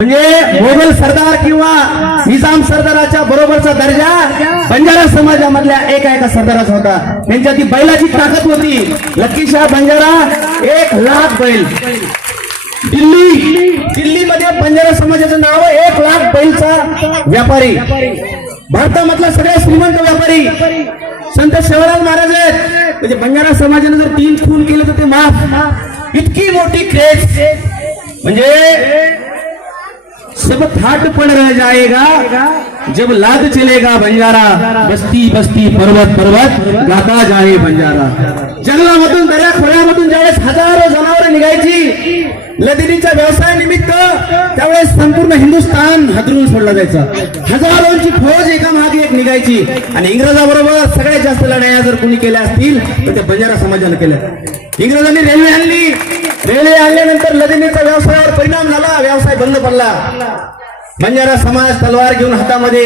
म्हणजे मोगल सरदार किंवा निजाम सरदाराच्या बरोबरचा दर्जा बंजारा समाजामधल्या एका सरदाराचा होता. त्यांच्या ती बैलाची ताकद होती. लक्कीशाह बंजारा 1,00,000 बैल. दिल्लीमध्ये बंजारा समाजाचं नाव 1,00,000 बैलचा व्यापारी. भारतामधला सगळ्यात श्रीमंत व्यापारी संत सेवालाल महाराज आहेत. म्हणजे बंजारा समाजाने जर 3 खून केले तर ते माफ. इतकी मोठी क्रेज. म्हणजे सब थाट पण रह जाएगा जब लाद चलेगा बंजारा. बस्ती बस्ती पर्वत पर्वत गाता जाए बंजारा. जंगलामधून दर्या खोऱ्यामधून ज्यावेळेस हजारो जनावरं निघायची लदिनीच्या व्यवसायानिमित्त त्यावेळेस संपूर्ण हिंदुस्थान हादरून सोडला जायचा. हजारोंची फौज एका मागे एक निघायची आणि इंग्रजाबरोबर सगळ्यात जास्त लढाया जर कोणी केल्या असतील तर त्या बंजारा समाजाने केल्या. इंग्रजांनी रेल्वे आणली. रेल्वे आणल्यानंतर लदिनीचा व्यवसायावर परिणाम झाला. व्यवसाय बंद पडला. बंजारा समाज तलवार घेऊन हातामध्ये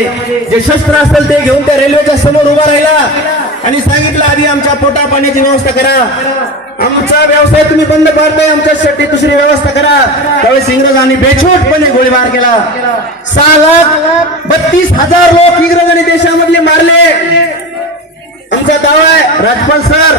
जे शस्त्र असेल ते घेऊन त्या रेल्वेच्या समोर उभा राहिला आणि सांगितलं आधी आमच्या पोटा पाण्याची व्यवस्था करा. आमचा व्यवसाय तुम्ही बंद पाडताय, आमच्यासाठी दुसरी व्यवस्था करा. त्यावेळेस इंग्रजांनी बेछूटपणे गोळीबार केला. 6,32,000 लोक इंग्रजांनी देशामधले मारले. आमचा दावा आहे राजपाल सर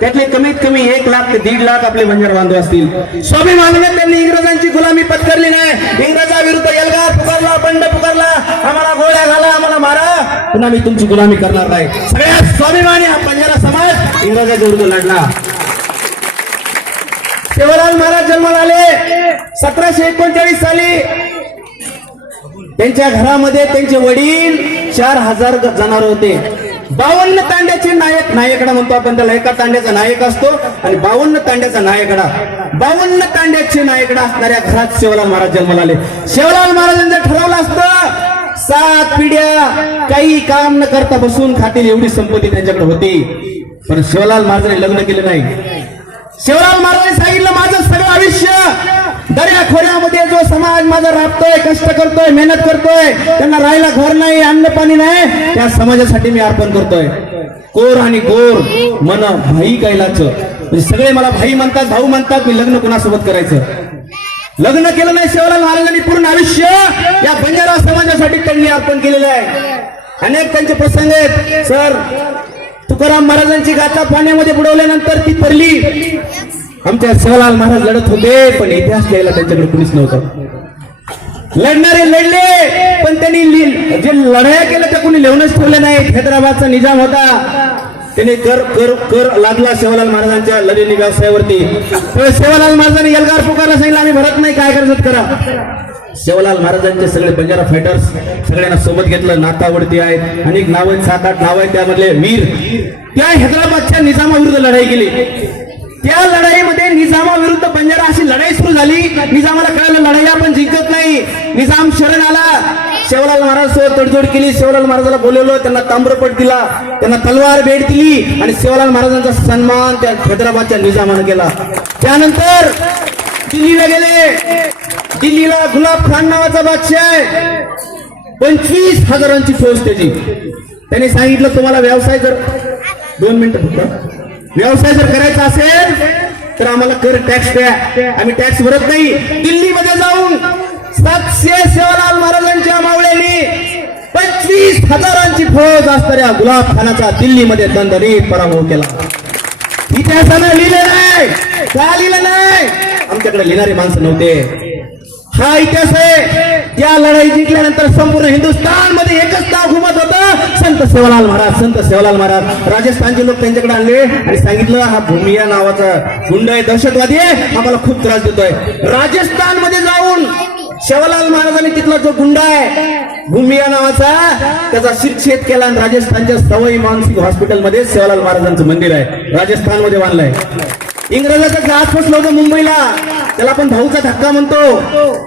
त्यातले कमीत कमी 1,00,000 ते 1,50,000 आपले बंजारा बांधव असतील. स्वाभिमानाने त्यांनी इंग्रजांची गुलामी पत्करली नाही. इंग्रजाविरुद्ध एल्गार पुकारला, बंड पुकारला, आम्हाला गोळ्या घाला, आम्हाला मारा, पुन्हा मी तुमची गुलामी करणार नाही. सगळ्यात स्वाभिमानी हा बंजारा समाज इंग्रजाच्या विरुद्ध लढला. सेवालाल महाराज जन्माला आले 1739 साली. त्यांच्या घरामध्ये त्यांचे वडील 4,000 जनावर होते. 52 तांड्याचे नायक. नायकडा म्हणतो आपण त्याला. एका तांड्याचा नायक असतो आणि 52 तांड्याचा नायकडा. 52 तांड्याचे नायकडा असणाऱ्या घरात सेवालाल महाराज जन्माला आले. सेवालाल महाराजांचं ठरवलं असतं 7 पिढ्या काही काम न करता बसून खातील एवढी संपत्ती त्यांच्याकडे होती. पण सेवालाल महाराजांनी लग्न केलं नाही. सेवालाल महाराजांनी सांगितलं माझं सगळं आयुष्य दर्या खोऱ्यामध्ये जो समाज माझा राबतोय, कष्ट करतोय, मेहनत करतोय, त्यांना राहायला घर नाही, अन्न पाणी नाही, त्या समाजासाठी मी अर्पण करतोय. कोर आणि गोर मन भाई कैलाच. म्हणजे सगळे मला भाई म्हणतात, भाऊ म्हणतात. मी लग्न कोणासोबत करायचं? लग्न केलं नाही. सेवालाल महाराजांनी पूर्ण आयुष्य या बंजारा समाजासाठी त्यांनी अर्पण केलेलं आहे. अनेक त्यांचे प्रसंग आहेत. सर तुकाराम महाराजांची गाथा पाण्यामध्ये बुडवल्यानंतर ती तरली. आमच्या सेवालाल महाराज लढत होते पण इतिहास लिहायला त्यांच्याकडे कुणीच नव्हतं. लढणारे लढले पण त्यांनी जे लढाया केल्या त्या कुणी लिहूनच ठेवले नाहीत. हैदराबादचा निजाम होता. त्याने कर लादला सेवालाल महाराजांच्या लढणी व्यवसायावरती. सेवालाल महाराजांनी एल्गार पुकारला, सांगितलं आम्ही भरत नाही, काय करायचं करा. सेवालाल महाराजांचे सगळे बंजारा फायटर्स सगळ्यांना सोबत घेतलं. नातावडती आहेत, अनेक नाव आहेत, 7-8 नाव आहेत. त्यामधले वीर त्या हैदराबादच्या निजामाविरुद्ध लढाई केली. त्या लढाईमध्ये निजामाविरुद्ध बंजारा अशी लढाई सुरू झाली. निजामाला कळलं लढाई आपण जिंकत नाही. निजाम शरण आला. सेवालाल महाराज सोबत तडजोड केली. सेवालाल महाराजाला बोलवलं, त्यांना ताम्रपट दिला, त्यांना तलवार भेट दिली आणि सेवालाल महाराजांचा सन्मान त्या हैदराबादच्या निजामानं केला. त्यानंतर दिल्लीला गेले. दिल्लीला गुलाब खान नावाचा बादशाह आहे. 25,000ची फौज त्याची. त्यांनी सांगितलं तुम्हाला व्यवसाय जर 2 मिनिटं फक्त व्यवसाय जर करायचा असेल तर आम्हाला कर टॅक्स द्या. आम्ही टॅक्स भरत नाही. दिल्लीमध्ये जाऊन 700 सेवालाल महाराजांच्या मावळ्यांनी 25,000ची फौज असणाऱ्या गुलाब खानाचा दिल्लीमध्ये दणदणीत पराभव केला. इतिहासानं लिहिलं नाही. का लिहिलं नाही? आमच्याकडे लिहिणारे माणसं नव्हते. हा इतिहास आहे. त्या लढाई जिंकल्यानंतर संपूर्ण हिंदुस्थान मध्ये एकच नाव घुमत होतं, संत सेवालाल महाराज. संत सेवालाल महाराज. राजस्थानचे लोक त्यांच्याकडे आणले आणि सांगितलं हा भूमिया नावाचा गुंड आहे, दहशतवादी आहे, आम्हाला खूप त्रास देतोय. राजस्थान मध्ये जाऊन सेवालाल महाराजांनी तिथला जो गुंडा आहे भूमिया नावाचा त्याचा शिरछेद केला आणि राजस्थानच्या सवाई मानसिंग हॉस्पिटलमध्ये सेवालाल महाराजांचं मंदिर आहे राजस्थान मध्ये बांधलंय. इंग्रजाचं जहाज फसलं होतं मुंबईला. त्याला आपण भाऊचा धक्का म्हणतो.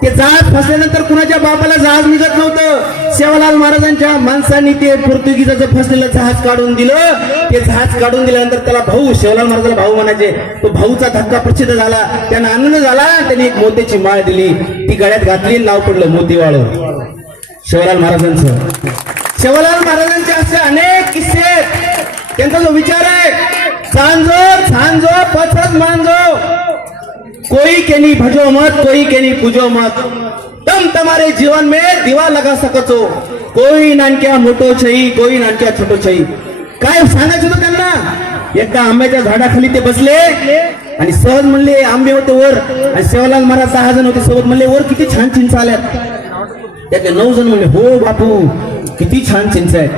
ते जहाज फसल्यानंतर कुणाच्या बापाला जहाज निघत नव्हतं. सेवालाल महाराजांच्या माणसांनी ते पोर्तुगीजाचं फसलेलं जहाज काढून दिलं. ते जहाज काढून दिल्यानंतर त्याला भाऊ, सेवालाल महाराजाला भाऊ म्हणायचे. तो भाऊचा धक्का प्रसिद्ध झाला. त्यांना आनंद झाला. त्यांनी एक मोत्याची माळ दिली, ती गळ्यात घातली, नाव पडलं मोतीवाळ सेवालाल महाराजांचं. सेवालाल महाराजांचे असे अनेक किस्से आहेत. त्यांचा जो विचार आहे सांजो पथच मांजो, कोई केनी भजो मत, कोई केनी पूजो मत. तुम तुम्हारे जीवन में दिवा लगा सकतो, कोई नानक्या मोठो छई, कोई नानक्या छोटो छई. काय सांगायचं होतं त्यांना. एका आंब्याच्या झाडाखाली ते बसले आणि सहज म्हणले, आंबे होते वर आणि सेवालाल महाराज 6 जण होते सोबत. म्हणले वर किती छान चिंच आल्यात. त्यातले 9 जण म्हणले, हो बापू किती छान चिंच आहे.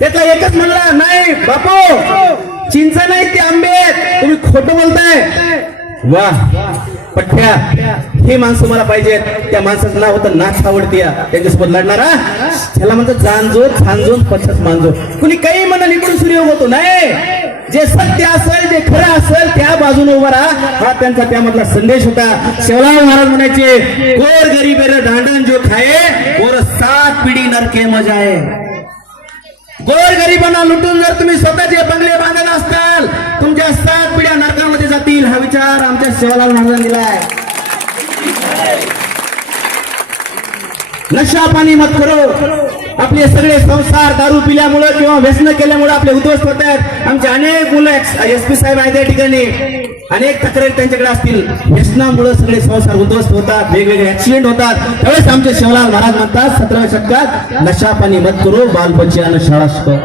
त्यातला एकच म्हणला, नाही बापू चिंच नाही ते आंबे आहेत, तुम्ही खोटं बोलताय. वाह पठ्या, हे माणसं मला पाहिजेत. त्या माणसाचं नाव होतं नाच आवडतीया. त्यांच्यासोबत लढणारा त्याला म्हणतात जानजो छानजो पछत मानजो. कुणी काही म्हणाल इकडून सूर्य होतो नाही. जे सत्य असेल, जे खरं असेल त्या बाजूने उभा राहा, हा त्यांचा त्यामधला संदेश होता. शिवलाल महाराज म्हणायचे, गोर गरीबेर ढांडण जो खाये और 7 पिढी नरके मजाए. गोर गरिबांना लुटून जर तुम्ही स्वतःचे बंगले बांधत असताल, तुमच्या 7 पिढ्या नरकामध्ये जातील. हा विचार आमच्या शिवलाल महाराजांनी दिलाय. नशा पाणी मत करो. आपले सगळे संसार दारू पिल्यामुळे किंवा व्यसन केल्यामुळे आपले उद्ध्वस्त होत आहेत. आमचे अनेक मुलं SP साहेब आहेत त्या ठिकाणी, अनेक तक्रारी त्यांच्याकडे असतील. व्यसनामुळे सगळे संसार उद्ध्वस्त होतात, वेगवेगळे ऍक्सिडेंट होतात. त्यावेळेस आमचे शिवलाल महाराज म्हणतात 17व्या शतकात, नशा पाणी मत करो बाल बच्चियानं शाळा शिकव.